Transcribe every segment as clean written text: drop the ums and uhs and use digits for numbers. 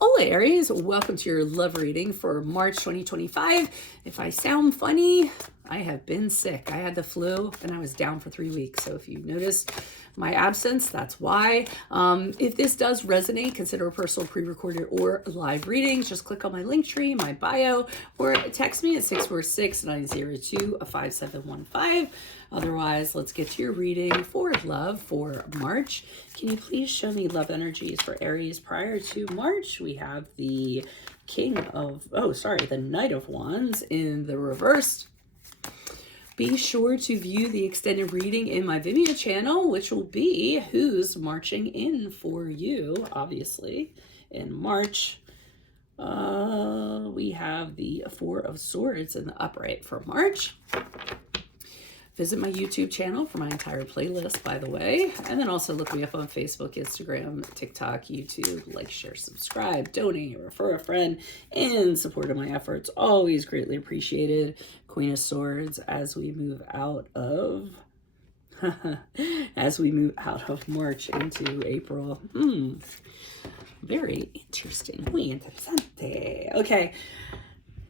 Hola Aries, welcome to your love reading for March 2025. If I sound funny, I have been sick. I had the flu and I was down for 3 weeks. So if you noticed my absence, that's why. If this does resonate, consider a personal pre-recorded or live reading. Just click on my link tree, my bio, or text me at 646-902-5715. Otherwise, let's get to your reading for love for March. Can you please show me love energies for Aries prior to March? We have the the Knight of Wands in the reverse. Be sure to view the extended reading in my Vimeo channel, which will be who's marching in for you, obviously, in March. We have the Four of Swords in the upright for March. Visit my YouTube channel for my entire playlist, by the way. And then also look me up on Facebook, Instagram, TikTok, YouTube. Like, share, subscribe, donate, refer a friend, and support of my efforts. Always greatly appreciated. Queen of Swords as we move out of March into April. Very interesting. Muy interesante. Okay.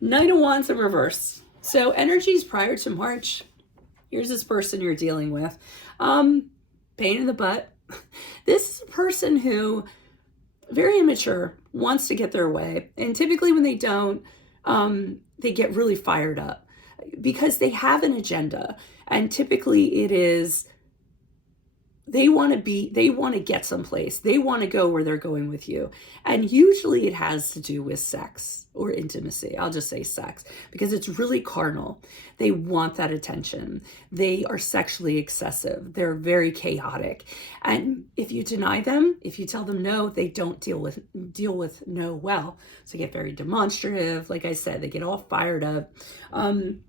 Knight of Wands in reverse. So energies prior to March. Here's this person you're dealing with. Pain in the butt. This is a person who, very immature, wants to get their way. And typically when they don't, they get really fired up because they have an agenda. And typically it is, they want to get someplace. They want to go where they're going with you. And usually it has to do with sex or intimacy. I'll just say sex because it's really carnal. They want that attention. They are sexually excessive. They're very chaotic. And if you deny them, if you tell them no, they don't deal with no well. So they get very demonstrative. Like I said, they get all fired up and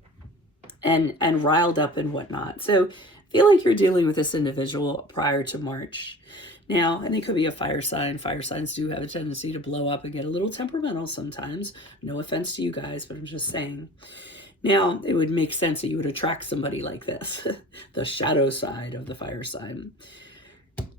riled up and whatnot. So feel like you're dealing with this individual prior to March. Now, and they could be a fire sign. Fire signs do have a tendency to blow up and get a little temperamental sometimes. No offense to you guys, but I'm just saying. Now, it would make sense that you would attract somebody like this, the shadow side of the fire sign.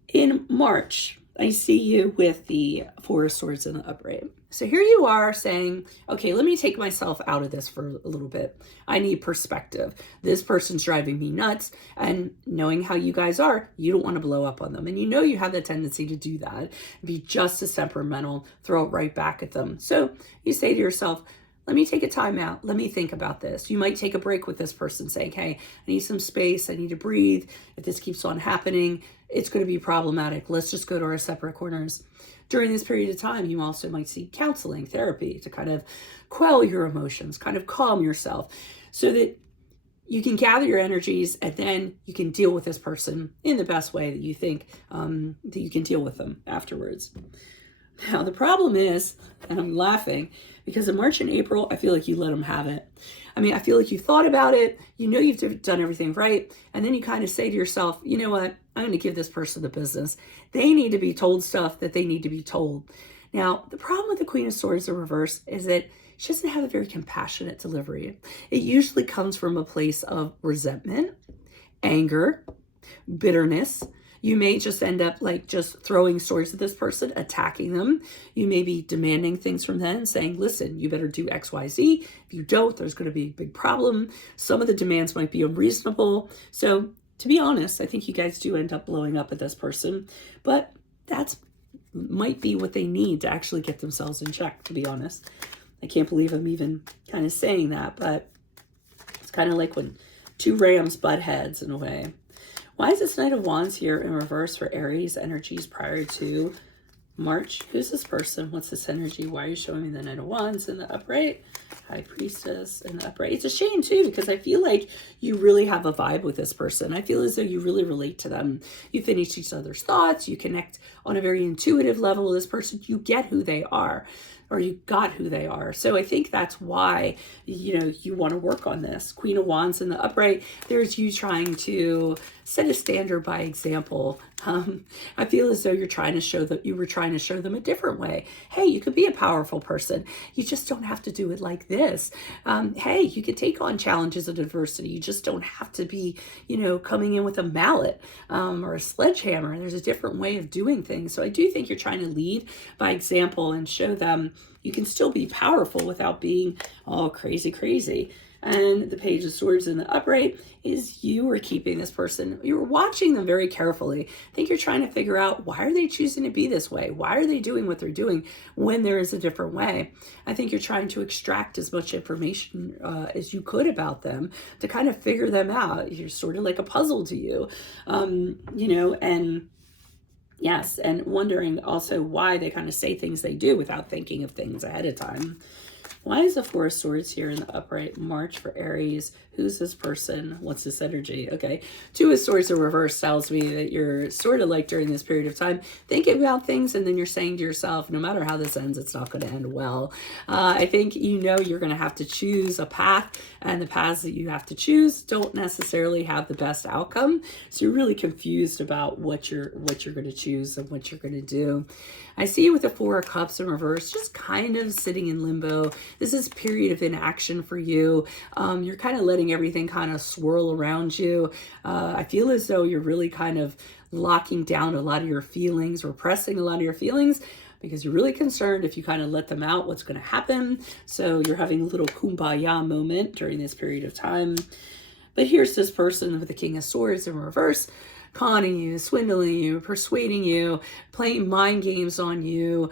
In March, I see you with the Four of Swords in the upright. So here you are saying, okay, let me take myself out of this for a little bit. I need perspective. This person's driving me nuts. And knowing how you guys are, you don't want to blow up on them. And you know you have the tendency to do that. Be just as temperamental, throw it right back at them. So you say to yourself, let me take a time out. Let me think about this. You might take a break with this person saying, hey, I need some space. I need to breathe. If this keeps on happening, it's going to be problematic. Let's just go to our separate corners. During this period of time, you also might seek counseling, therapy to kind of quell your emotions, kind of calm yourself so that you can gather your energies and then you can deal with this person in the best way that you think that you can deal with them afterwards. Now, the problem is, and I'm laughing, because in March and April, I feel like you let them have it. I mean, I feel like you thought about it, you know you've done everything right, and then you kind of say to yourself, you know what, I'm going to give this person the business. They need to be told stuff that they need to be told. Now, the problem with the Queen of Swords in reverse is that she doesn't have a very compassionate delivery. It usually comes from a place of resentment, anger, bitterness. You may just end up like just throwing swords at this person, attacking them. You may be demanding things from them, saying, listen, you better do X, Y, Z. If you don't, there's going to be a big problem. Some of the demands might be unreasonable. So to be honest, I think you guys do end up blowing up at this person, but that's might be what they need to actually get themselves in check, to be honest. I can't believe I'm even kind of saying that, but it's kind of like when two rams butt heads in a way. Why is this Knight of Wands here in reverse for Aries energies prior to March? Who's this person? What's this energy? Why are you showing me the Knight of Wands in the upright? High Priestess in the upright. It's a shame too, because I feel like you really have a vibe with this person. I feel as though you really relate to them. You finish each other's thoughts. You connect on a very intuitive level with this person. You get who they are. or you got who they are. So I think that's why, you want to work on this. Queen of Wands in the upright, there's you trying to set a standard by example. I feel as though you were trying to show them a different way. Hey, you could be a powerful person. You just don't have to do it like this. Hey, you could take on challenges and adversity. You just don't have to be, coming in with a mallet or a sledgehammer. There's a different way of doing things. So I do think you're trying to lead by example and show them you can still be powerful without being all crazy. And the Page of Swords in the upright is you are keeping this person. You're watching them very carefully. I think you're trying to figure out, why are they choosing to be this way? Why are they doing what they're doing when there is a different way? I think you're trying to extract as much information as you could about them to kind of figure them out. You're sort of like a puzzle to you, and yes, and wondering also why they kind of say things they do without thinking of things ahead of time. Why is the Four of Swords here in the upright? March for Aries. Who's this person? What's this energy? Okay. Two of Swords in reverse tells me that you're sort of like during this period of time thinking about things, and then you're saying to yourself, no matter how this ends, it's not going to end well. I think you're going to have to choose a path, and the paths that you have to choose don't necessarily have the best outcome. So you're really confused about what you're going to choose and what you're going to do. I see you with the Four of Cups in reverse, just kind of sitting in limbo. This is a period of inaction for you. You're kind of letting everything kind of swirl around you. I feel as though you're really kind of locking down a lot of your feelings, repressing a lot of your feelings, because you're really concerned if you kind of let them out, what's going to happen. So you're having a little kumbaya moment during this period of time. But here's this person with the King of Swords in reverse, conning you, swindling you, persuading you, playing mind games on you,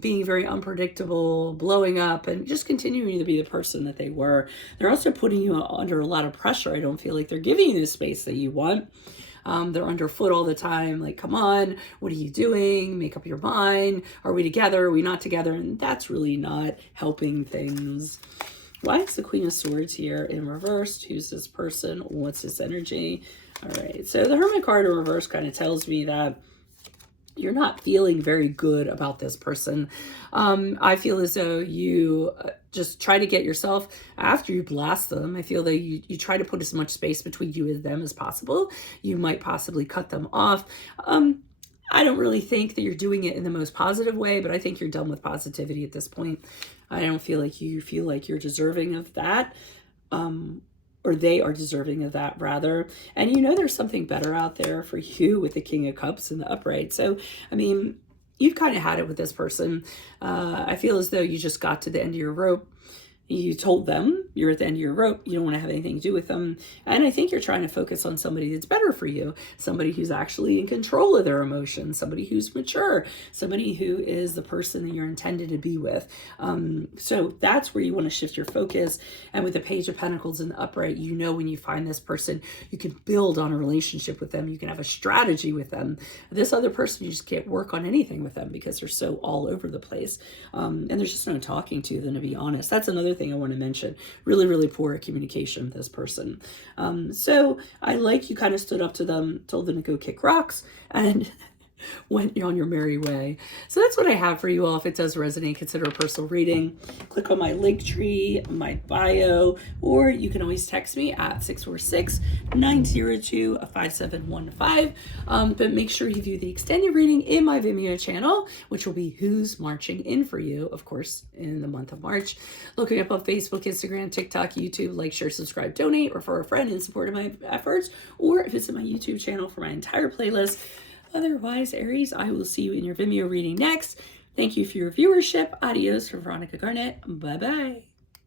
being very unpredictable, blowing up, and just continuing to be the person that they were. They're also putting you under a lot of pressure. I don't feel like they're giving you the space that you want. They're underfoot all the time, like, come on, what are you doing? Make up your mind. Are we together? Are we not together? And that's really not helping things. Why is the Queen of Swords here in reverse? Who's this person? What's this energy? All right, so the Hermit card in reverse kind of tells me that you're not feeling very good about this person. I feel as though you just try to get yourself, after you blast them, I feel that you try to put as much space between you and them as possible. You might possibly cut them off. I don't really think that you're doing it in the most positive way, but I think you're done with positivity at this point. I don't feel like you feel like you're deserving of that. Or they are deserving of that, rather. And there's something better out there for you with the King of Cups in the upright. So, I mean, you've kind of had it with this person. I feel as though you just got to the end of your rope. You told them you're at the end of your rope. You don't want to have anything to do with them. And I think you're trying to focus on somebody that's better for you. Somebody who's actually in control of their emotions. Somebody who's mature. Somebody who is the person that you're intended to be with. So that's where you want to shift your focus. And with the Page of Pentacles in the upright, when you find this person, you can build on a relationship with them. You can have a strategy with them. This other person, you just can't work on anything with them because they're so all over the place. And there's just no talking to them, to be honest. That's another thing I want to mention. Really, really poor communication with this person. So I like you kind of stood up to them, told them to go kick rocks, and went on your merry way. So that's what I have for you all. If it does resonate, consider a personal reading. Click on my link tree, my bio, or you can always text me at 646-902-5715. But make sure you view the extended reading in my Vimeo channel, which will be Who's Marching In For You, of course, in the month of March. Look me up on Facebook, Instagram, TikTok, YouTube. Like, share, subscribe, donate, refer a friend in support of my efforts, or visit my YouTube channel for my entire playlist. Otherwise, Aries, I will see you in your Vimeo reading next. Thank you for your viewership. Adios from Veronica Garnett. Bye-bye.